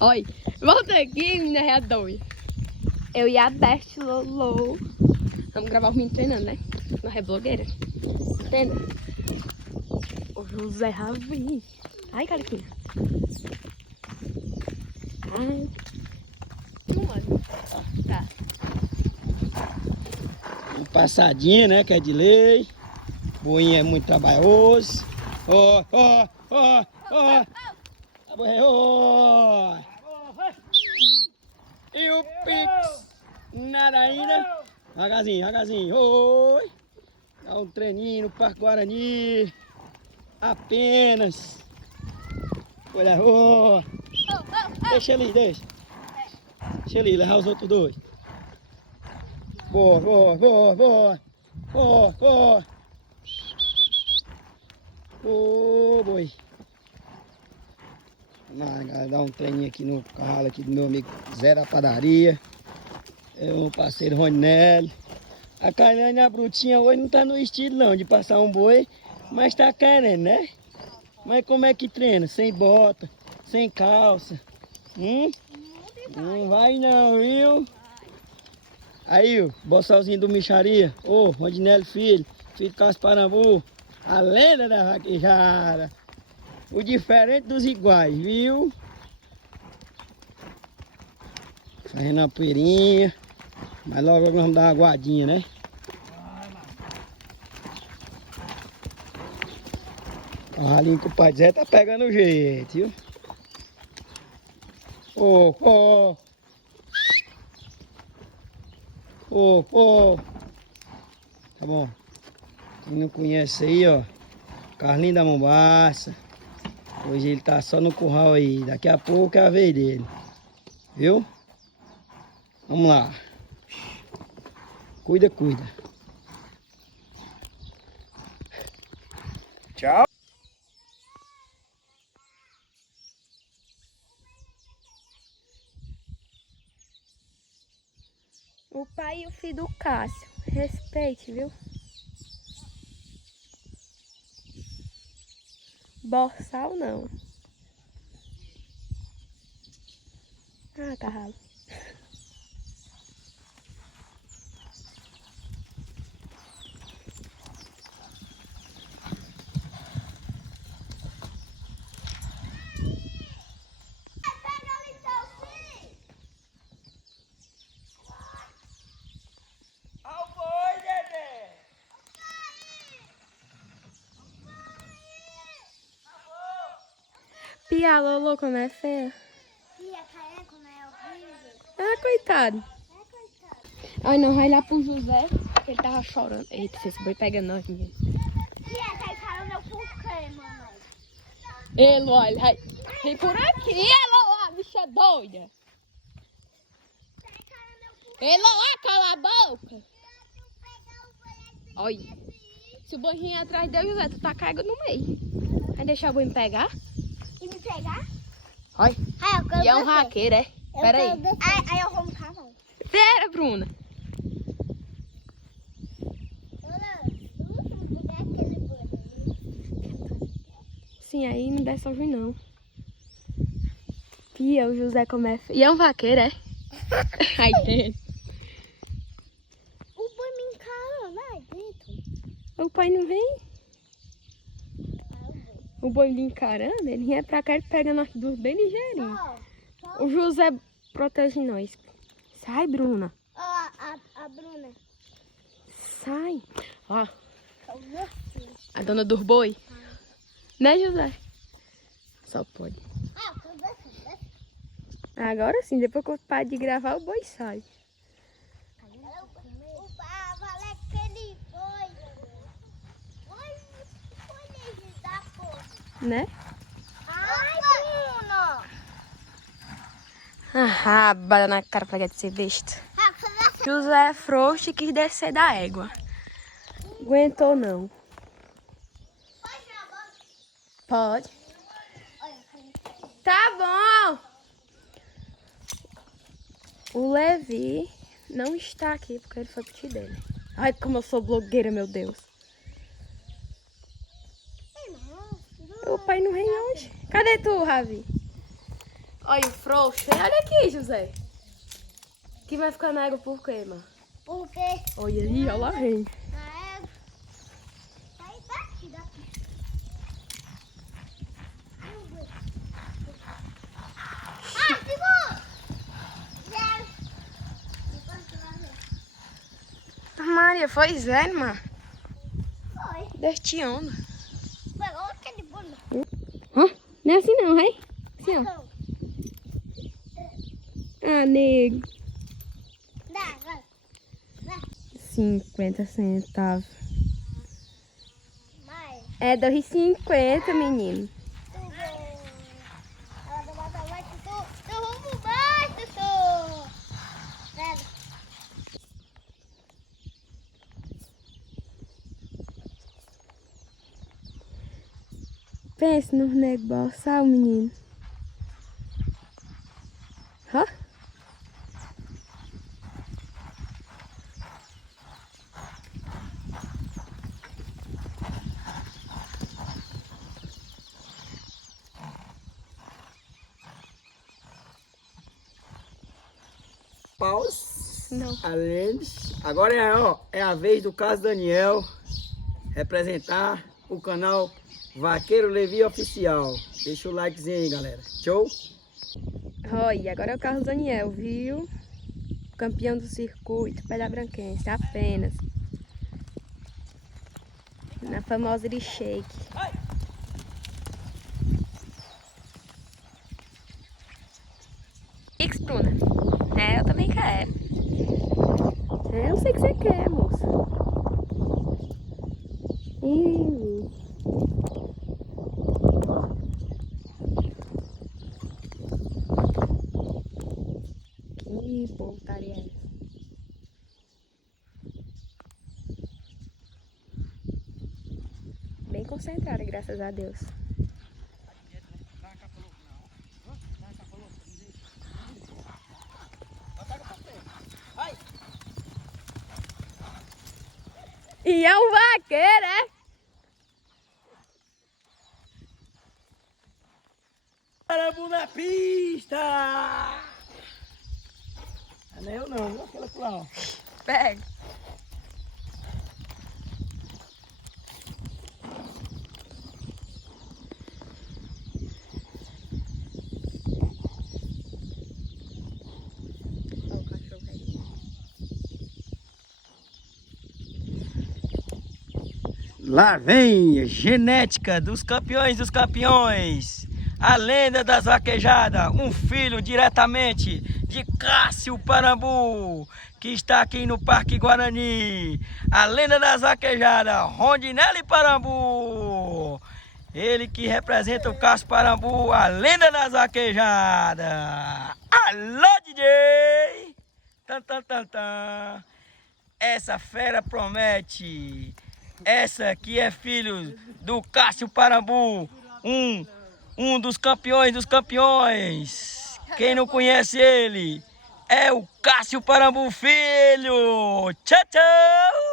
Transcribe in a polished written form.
Olha, volta aqui, menina é doida. Eu e a Beth Lolo. Vamos gravar o menino treinando, né? Nós é blogueira. Entendeu? O José Ravi. Ai, Cariquinha. Ai. Filmando. Tá. Um passadinho, né? Que é de lei. Boinha é muito trabalhoso. Ó, ó, ó, ó. Ó. E o Pix. Nada ainda. Ragazinho. Oi. Dá um treininho no Parque Guarani. Apenas. Olha, ó. Deixa ele, deixa. Deixa ele levar os outros dois. Boa. Ô, boi. Vamos dar um treininho aqui no cavalo aqui do meu amigo Zé da Padaria. É um parceiro Ronelli. A Kailane, a brutinha, hoje não tá no estilo não de passar um boi, mas tá querendo, né? Mas como é que treina? Sem bota, sem calça. Não vai não, viu? Aí, o bossalzinho do Micharia. Ô, Rodinelli Filho de Casparambu. A lenda da vaquejada. O diferente dos iguais, viu? Fazendo a poeirinha. Mas logo nós vamos dar uma aguadinha, né? O ralinho que o pai Zé tá pegando o jeito, viu? Ô. Tá bom. Quem não conhece aí, ó. Carlinho da Mombaça. Hoje ele tá só no curral aí. Daqui a pouco é a vez dele. Viu? Vamos lá. Cuida. Tchau. O pai e o filho do Cássio. Respeite, viu? Borsal não. Ah, carralo. Pia, Lolo, como é feia. Pia, como é horrível. Ah, coitado. Ai, não, vai lá pro José, que ele tava chorando. Eita, esse boi pega nós, menino. Pia, tá falando eu por quê, mamãe? Ele, olha, vem por aqui, Elo, a bicha doida. Elo, cala a boca. Olha, se o boi vir atrás de José, tu tá carregando no meio. Vai deixar o boi me pegar? E me pegar? Olha, Ai, eu quero e é um descer. raqueiro, é? Pera aí. Aí eu vou no cavalo. Pera, Bruna. Sim, aí não desce hoje não. Pia, o José começa. E é um vaqueiro, é? Aí dentro. O boi me encarou lá dentro. O pai não vem? O boi lhe encarando, ele é pra cá, ele pega nós duas bem ligeirinho. O José protege nós. Sai, Bruna. Ó, a Bruna. Sai. Ó, a dona dos boi. Né, José? Só pode. Agora sim, depois que eu paro de gravar, o boi sai. Né? Ai, Bruno! Ah, raba na cara pra de ser besta. José é frouxo e quis descer da égua. Aguentou não. Pode. Tá bom. O Levi não está aqui porque ele foi pro tio dele. Ai, como eu sou blogueira, meu Deus. O pai não vem hoje. Cadê tu, Ravi? Olha o frouxo. Olha aqui, José. Que vai ficar na água por quê, mano? Por quê? Olha ali, olha lá, vem. Na égua. Sai daqui, daqui. Ah, segura! Zero. Maria, foi zero, mano. Foi. Deste onda. Pegou aquele bunda. Hã? Não é assim não, vai? Assim, ó. Não. Ah, nego. Dá, vai. Vai. 50 centavos. Mais. É 2,50, menino. Tu vou. Ela vai botar mais. Tu rumo baixo, tu. Pega. Pense no nego bolsal, menino. Hã? Paus. Não. Alendes. Agora é a vez do Caso Daniel representar o canal Vaqueiro Levi Oficial. Deixa o likezinho aí, galera. Show? Olha, agora é o Carlos Daniel, viu? Campeão do circuito Pedra Branquense, apenas. Na famosa de shake. X, Bruna. É, eu também quero. É, eu sei que você quer, moça. Que pontaria é essa? Bem concentrada, graças a Deus. E é um vaqueiro, é? Parambu na pista! Não é eu não, viu? Aquela por lá, ó. Pega. Olha o cachorro aí. Lá vem a genética dos campeões. A lenda das vaquejadas, um filho diretamente de Cássio Parambu, que está aqui no Parque Guarani. A lenda das vaquejadas, Rondinelli Parambu. Ele que representa o Cássio Parambu, a lenda das vaquejadas. Alô, DJ! Tan, tan, tan, tan. Essa fera promete. Essa que é filho do Cássio Parambu, um dos campeões dos campeões. Quem não conhece ele é o Cássio Parambu Filho. Tchau, tchau!